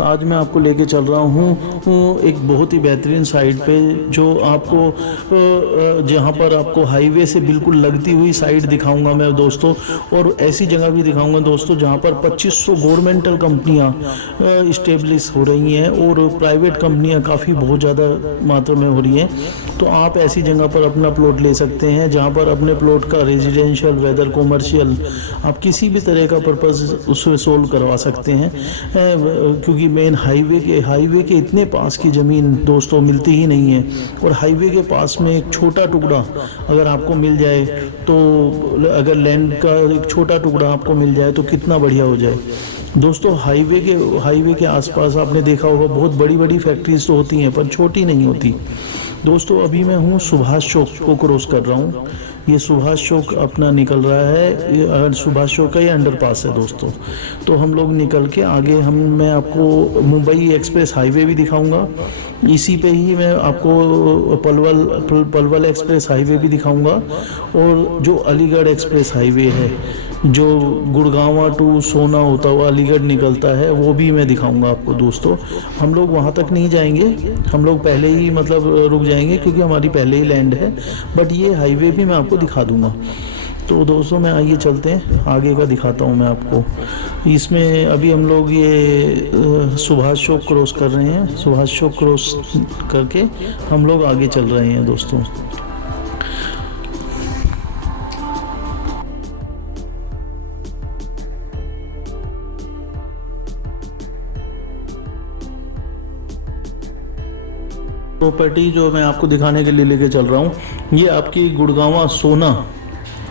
आज मैं आपको लेके चल रहा हूँ एक बहुत ही बेहतरीन साइट पे, जो आपको जहाँ पर आपको हाईवे से बिल्कुल लगती हुई साइट दिखाऊंगा मैं दोस्तों। और ऐसी जगह भी दिखाऊंगा दोस्तों जहाँ पर 2500 गवर्नमेंटल कंपनियाँ इस्टेब्लिश हो रही हैं और प्राइवेट कंपनियाँ काफ़ी बहुत ज़्यादा मात्रा में हो रही हैं। तो आप ऐसी जगह पर अपना प्लॉट ले सकते हैं जहाँ पर अपने प्लॉट का रेजिडेंशियल वेदर कॉमर्शियल आप किसी भी तरह का पर्पज़ उसमें सोल्व करवा सकते हैं, क्योंकि मेन हाईवे के इतने पास की ज़मीन दोस्तों मिलती ही नहीं है। और हाईवे के पास में एक छोटा टुकड़ा अगर आपको मिल जाए, तो अगर लैंड का एक छोटा टुकड़ा आपको मिल जाए तो कितना बढ़िया हो जाए दोस्तों। हाईवे के आसपास आपने देखा होगा बहुत बड़ी बड़ी फैक्ट्रीज तो होती हैं पर छोटी नहीं होती दोस्तों। अभी मैं हूँ सुभाष चौक को क्रॉस कर रहा हूँ। ये सुभाष चौक अपना निकल रहा है, सुभाष चौक का ये अंडरपास है दोस्तों। तो हम लोग निकल के आगे मैं आपको मुंबई एक्सप्रेस हाईवे भी दिखाऊंगा। इसी पे ही मैं आपको पलवल एक्सप्रेस हाईवे भी दिखाऊंगा। और जो अलीगढ़ एक्सप्रेस हाईवे है जो गुड़गांव टू सोना होता हुआ अलीगढ़ निकलता है, वो भी मैं दिखाऊंगा आपको दोस्तों। हम लोग वहाँ तक नहीं जाएंगे, हम लोग पहले ही मतलब रुक जाएंगे क्योंकि हमारी पहले ही लैंड है, बट ये हाईवे भी मैं आपको दिखा दूंगा। तो दोस्तों मैं आइए चलते हैं, आगे का दिखाता हूँ मैं आपको। इसमें अभी हम लोग ये सुभाष चौक क्रॉस कर रहे हैं। सुभाष चौक क्रॉस करके हम लोग आगे चल रहे हैं दोस्तों। प्रॉपर्टी जो मैं आपको दिखाने के लिए लेके चल रहा हूँ, ये आपकी गुड़गांव सोना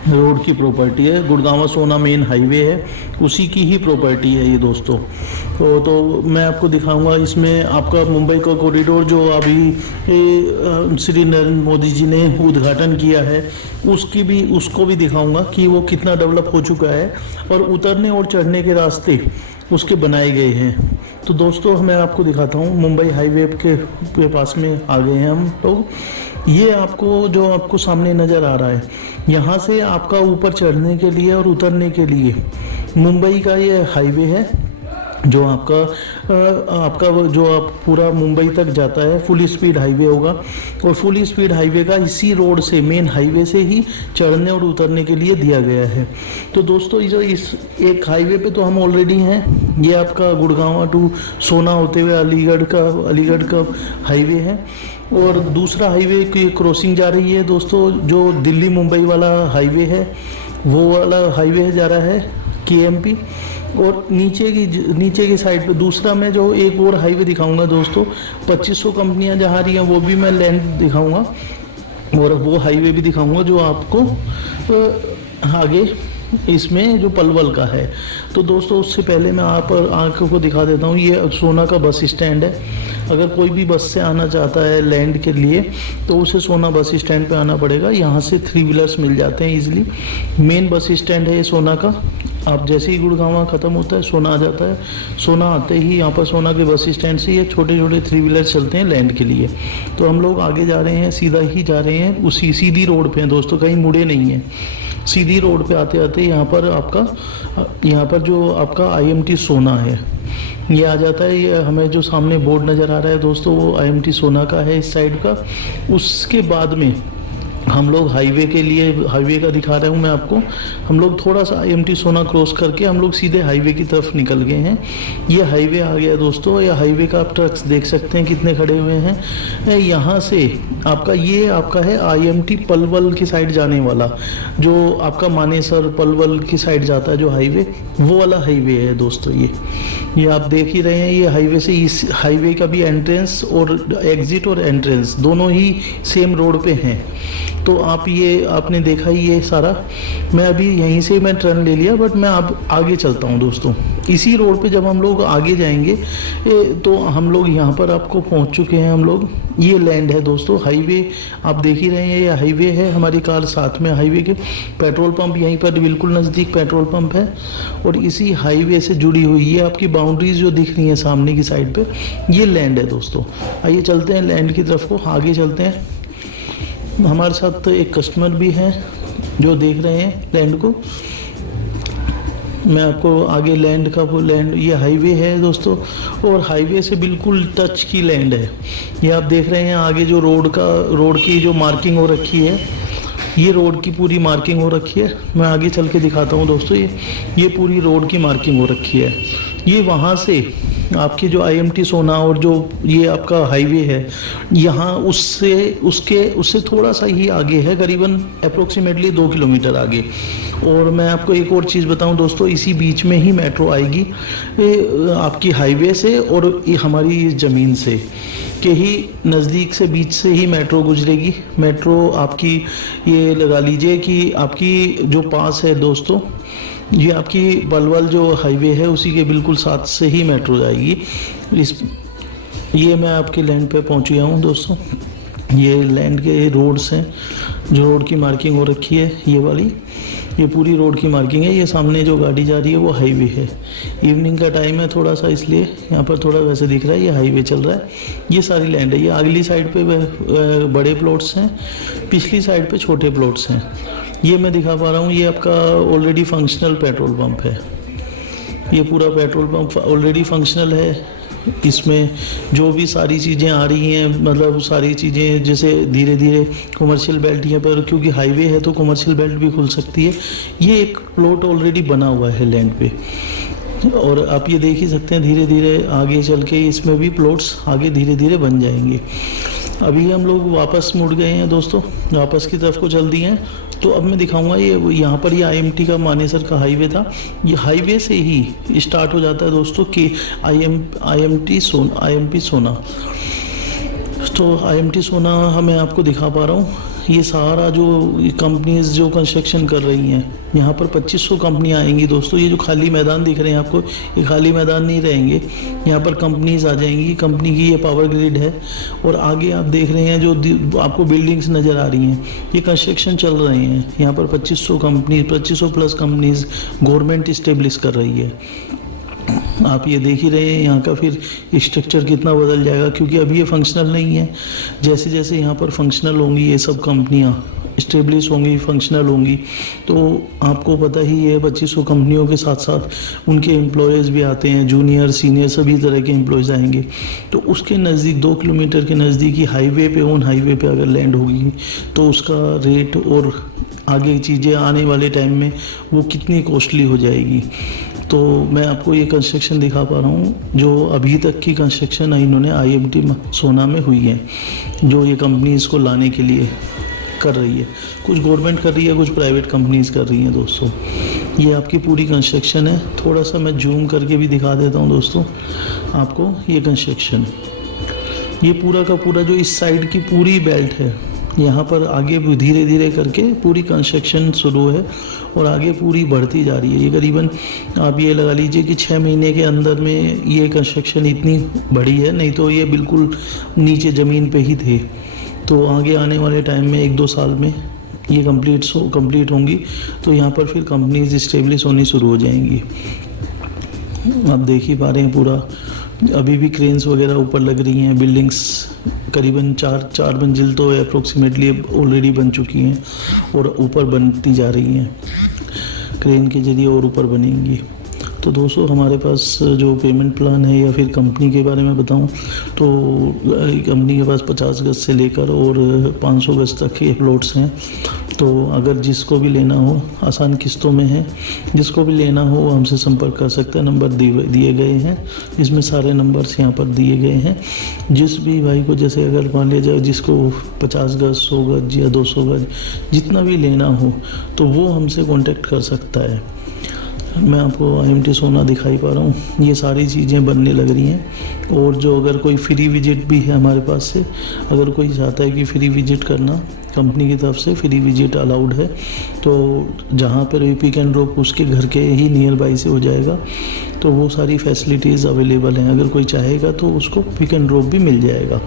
रोड की प्रॉपर्टी है। गुड़गांव सोना मेन हाईवे है, उसी की ही प्रॉपर्टी है ये दोस्तों। तो मैं आपको दिखाऊंगा इसमें आपका मुंबई का कॉरिडोर जो अभी श्री नरेंद्र मोदी जी ने उद्घाटन किया है, उसको भी दिखाऊंगा कि वो कितना डेवलप हो चुका है और उतरने और चढ़ने के रास्ते उसके बनाए गए हैं। तो दोस्तों मैं आपको दिखाता हूँ, मुंबई हाईवे के पास में आ गए हैं हम। तो ये आपको सामने नज़र आ रहा है, यहाँ से आपका ऊपर चढ़ने के लिए और उतरने के लिए मुंबई का ये हाईवे है जो आपका जो आप पूरा मुंबई तक जाता है। फुल स्पीड हाईवे होगा और फुल स्पीड हाईवे का इसी रोड से मेन हाईवे से ही चढ़ने और उतरने के लिए दिया गया है। तो दोस्तों इस एक हाईवे पे तो हम ऑलरेडी हैं। ये आपका गुड़गांव टू सोना होते हुए अलीगढ़ का हाईवे है। और दूसरा हाईवे की क्रॉसिंग जा रही है दोस्तों, जो दिल्ली मुंबई वाला हाईवे है, वो वाला हाईवे जा रहा है KMP। और नीचे की साइड पे दूसरा मैं जो एक और हाईवे दिखाऊंगा दोस्तों, 2500 कंपनियां जहाँ रही हैं वो भी मैं लैंड दिखाऊंगा और वो हाईवे भी दिखाऊंगा जो आपको आगे इसमें जो पलवल का है। तो दोस्तों उससे पहले मैं आपको को दिखा देता हूँ, ये सोना का बस स्टैंड है। अगर कोई भी बस से आना चाहता है लैंड के लिए तो उसे सोना बस स्टैंड पे आना पड़ेगा। यहाँ से 3 व्हीलर्स मिल जाते हैं इजीली। मेन बस स्टैंड है ये सोना का। आप जैसे ही गुड़गांव ख़त्म होता है सोना आ जाता है। सोना आते ही यहाँ पर सोना के बस स्टैंड से ये छोटे छोटे 3 व्हीलर चलते हैं लैंड के लिए। तो हम लोग आगे जा रहे हैं, सीधा ही जा रहे हैं, उसी सीधी रोड पे हैं दोस्तों, कहीं मुड़े नहीं हैं। सीधी रोड पे आते आते यहाँ पर जो आपका IMT सोना है ये आ जाता है। ये हमें जो सामने बोर्ड नज़र आ रहा है दोस्तों वो IMT सोना का है इस साइड का। उसके बाद में हम लोग हाईवे का दिखा रहा हूँ मैं आपको। हम लोग थोड़ा सा IMT सोना क्रॉस करके हम लोग सीधे हाईवे की तरफ निकल गए हैं। ये हाईवे आ गया दोस्तों। ये हाईवे का आप ट्रक्स देख सकते हैं कितने खड़े हुए हैं। यहाँ से आपका है IMT पलवल की साइड जाने वाला, जो आपका मानेसर पलवल की साइड जाता है जो हाईवे, वो वाला हाईवे है दोस्तों। ये आप देख ही रहे हैं। ये हाईवे से इस हाईवे का भी एंट्रेंस और एग्जिट और एंट्रेंस दोनों ही सेम रोड पे हैं। तो आपने देखा ही ये सारा। मैं अभी यहीं से मैं टर्न ले लिया, बट मैं अब आगे चलता हूँ दोस्तों। इसी रोड पे जब हम लोग आगे जाएंगे तो हम लोग यहाँ पर आपको पहुँच चुके हैं हम लोग। ये लैंड है दोस्तों, हाईवे आप देख ही रहे हैं। ये हाईवे है, हमारी कार साथ में हाईवे के। पेट्रोल पंप यहीं पर बिल्कुल नज़दीक पेट्रोल पंप है और इसी हाईवे से जुड़ी हुई ये आपकी बाउंड्रीज जो दिख रही है सामने की साइड पे, ये लैंड है दोस्तों। आइए चलते हैं लैंड की तरफ को, आगे चलते हैं। हमारे साथ एक कस्टमर भी हैं जो देख रहे हैं लैंड को। मैं आपको आगे लैंड का वो लैंड, ये हाईवे है दोस्तों, और हाईवे से बिल्कुल टच की लैंड है। ये आप देख रहे हैं आगे जो रोड की जो मार्किंग हो रखी है, ये रोड की पूरी मार्किंग हो रखी है। मैं आगे चल के दिखाता हूँ दोस्तों, ये पूरी रोड की मार्किंग हो रखी है। ये वहाँ से आपकी जो आईएमटी सोना और जो ये आपका हाईवे है, यहाँ उससे थोड़ा सा ही आगे है, करीबन अप्रोक्सीमेटली 2 किलोमीटर आगे। और मैं आपको एक और चीज़ बताऊं दोस्तों, इसी बीच में ही मेट्रो आएगी, आपकी हाईवे से और ये हमारी ज़मीन से के ही नज़दीक से बीच से ही मेट्रो गुजरेगी। मेट्रो आपकी ये लगा लीजिए कि आपकी जो पास है दोस्तों, ये आपकी बलवल जो हाईवे है उसी के बिल्कुल साथ से ही मेट्रो जाएगी। ये मैं आपके लैंड पे पहुंच गया हूँ दोस्तों। ये लैंड के रोड्स हैं, जो रोड की मार्किंग हो रखी है ये वाली, ये पूरी रोड की मार्किंग है। ये सामने जो गाड़ी जा रही है वो हाईवे है। इवनिंग का टाइम है थोड़ा सा, इसलिए यहाँ पर थोड़ा वैसे दिख रहा है, ये हाईवे चल रहा है। ये सारी लैंड है। ये अगली साइड पे बड़े प्लॉट्स हैं, पिछली साइड पे छोटे प्लॉट्स हैं। ये मैं दिखा पा रहा हूँ, ये आपका ऑलरेडी फंक्शनल पेट्रोल पंप है। ये पूरा पेट्रोल पंप ऑलरेडी फंक्शनल है। इसमें जो भी सारी चीज़ें आ रही हैं, मतलब सारी चीज़ें जैसे धीरे धीरे कमर्शियल बेल्ट यहाँ पर, क्योंकि हाईवे है तो कमर्शियल बेल्ट भी खुल सकती है। ये एक प्लॉट ऑलरेडी बना हुआ है लैंड पे, और आप ये देख ही सकते हैं धीरे धीरे आगे चल के इसमें भी प्लॉट्स आगे धीरे धीरे बन जाएंगे। अभी हम लोग वापस मुड़ गए हैं दोस्तों, वापस की तरफ को चल दिए हैं। तो अब मैं दिखाऊंगा, ये यहाँ पर ये आईएमटी का मानेसर का हाईवे था। ये हाईवे से ही स्टार्ट हो जाता है दोस्तों कि आईएमपी सोना। तो आईएमटी सोना मैं आपको दिखा पा रहा हूँ। ये सारा जो कंपनीज जो कंस्ट्रक्शन कर रही हैं, यहाँ पर 2500 कंपनियाँ आएंगी दोस्तों। ये जो खाली मैदान दिख रहे हैं आपको, ये खाली मैदान नहीं रहेंगे, यहाँ पर कंपनीज आ जाएंगी। कंपनी की ये पावर ग्रिड है, और आगे आप देख रहे हैं जो आपको बिल्डिंग्स नज़र आ रही हैं, ये कंस्ट्रक्शन चल रहे हैं। यहाँ पर 2500 प्लस कंपनीज गवर्नमेंट इस्टेब्लिश कर रही है। आप ये देख ही रहे हैं यहाँ का फिर स्ट्रक्चर कितना बदल जाएगा, क्योंकि अभी ये फंक्शनल नहीं है। जैसे जैसे यहाँ पर फंक्शनल होंगी ये सब कंपनियाँ, इस्टेब्लिश होंगी, फंक्शनल होंगी, तो आपको पता ही है 2500 कंपनियों के साथ साथ उनके एम्प्लॉयज़ भी आते हैं, जूनियर सीनियर सभी तरह के एम्प्लॉयज़ आएंगे। तो उसके नज़दीक 2 किलोमीटर के नज़दीक ही हाईवे पे, ऑन हाईवे पे अगर लैंड होगी तो उसका रेट और आगे चीज़ें आने वाले टाइम में वो कितनी कॉस्टली हो जाएगी। तो मैं आपको ये कंस्ट्रक्शन दिखा पा रहा हूँ, जो अभी तक की कंस्ट्रक्शन इन्होंने आईएमटी सोना में हुई है, जो ये कंपनी इसको लाने के लिए कर रही है। कुछ गवर्नमेंट कर रही है, कुछ प्राइवेट कंपनीज कर रही हैं दोस्तों। ये आपकी पूरी कंस्ट्रक्शन है। थोड़ा सा मैं जूम करके भी दिखा देता हूँ दोस्तों आपको। ये कंस्ट्रक्शन, ये पूरा का पूरा जो इस साइड की पूरी बेल्ट है, यहाँ पर आगे धीरे धीरे करके पूरी कंस्ट्रक्शन शुरू है और आगे पूरी बढ़ती जा रही है। ये करीबन आप ये लगा लीजिए कि 6 महीने के अंदर में ये कंस्ट्रक्शन इतनी बड़ी है, नहीं तो ये बिल्कुल नीचे ज़मीन पे ही थे। तो आगे आने वाले टाइम में 1-2 साल में ये कंप्लीट होंगी, तो यहाँ पर फिर कंपनीज इस्टेब्लिश होनी शुरू हो जाएंगी। आप देख ही पा रहे हैं पूरा, अभी भी क्रेन्स वगैरह ऊपर लग रही हैं। बिल्डिंग्स करीबन 4 मंजिल तो अप्रोक्सीमेटली ऑलरेडी बन चुकी हैं और ऊपर बनती जा रही हैं, क्रेन के जरिए और ऊपर बनेंगी। तो दोस्तों हमारे पास जो पेमेंट प्लान है, या फिर कंपनी के बारे में बताऊं तो कंपनी के पास 50 गज से लेकर और 500 गज तक के प्लॉट्स हैं। तो अगर जिसको भी लेना हो, आसान किस्तों में है, जिसको भी लेना हो वो हमसे संपर्क कर सकता है। नंबर दिए गए हैं, इसमें सारे नंबर्स यहाँ पर दिए गए हैं। जिस भी भाई को, जैसे अगर मान लिया जाए जिसको 50 गज, 100 गज या 200 गज जितना भी लेना हो, तो वो हमसे कॉन्टेक्ट कर सकता है। मैं आपको आईएमटी सोना दिखाई पा रहा हूँ, ये सारी चीज़ें बनने लग रही हैं। और जो अगर कोई फ्री विजिट भी है हमारे पास से, अगर कोई चाहता है कि फ्री विजिट करना, कंपनी की तरफ से फ्री विजिट अलाउड है। तो जहाँ पर भी पिक एंड ड्रॉप उसके घर के ही नियर बाई से हो जाएगा, तो वो सारी फैसिलिटीज़ अवेलेबल हैं। अगर कोई चाहेगा तो उसको पिक एंड ड्रॉप भी मिल जाएगा।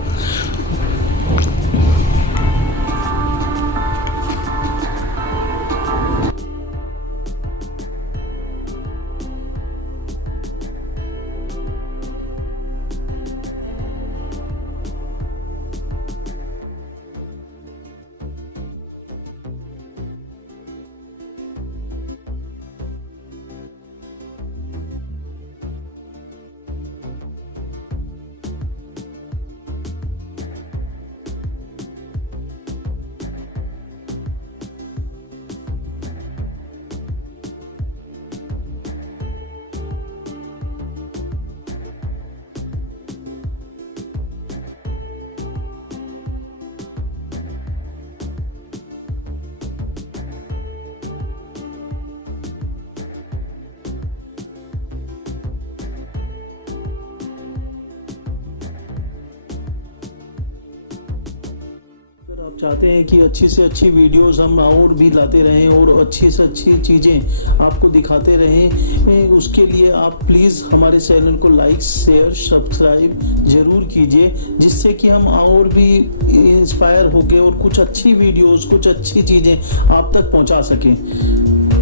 चाहते हैं कि अच्छी से अच्छी वीडियोस हम और भी लाते रहें और अच्छी से अच्छी चीज़ें आपको दिखाते रहें, उसके लिए आप प्लीज़ हमारे चैनल को लाइक शेयर सब्सक्राइब ज़रूर कीजिए, जिससे कि हम और भी इंस्पायर होके और कुछ अच्छी वीडियोस कुछ अच्छी चीज़ें आप तक पहुंचा सकें।